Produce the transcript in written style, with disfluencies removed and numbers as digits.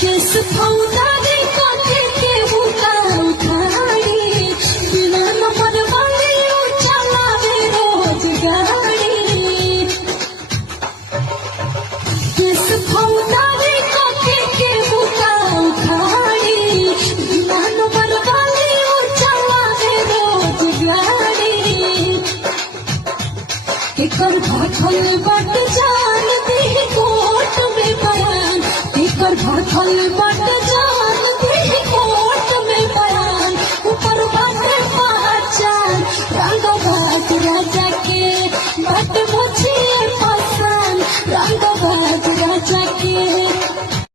किस फौदारी काटे के बुका उठाड़ी बिना नंबर वाली चलावे रोज गाड़ी। किस फौदारी काटे के बुका उठाड़ी बिना नंबर वाली चलावे रोज गाड़ी। एकर भाखल बट जान दी कोट में बयान, एकर भाखल बट जान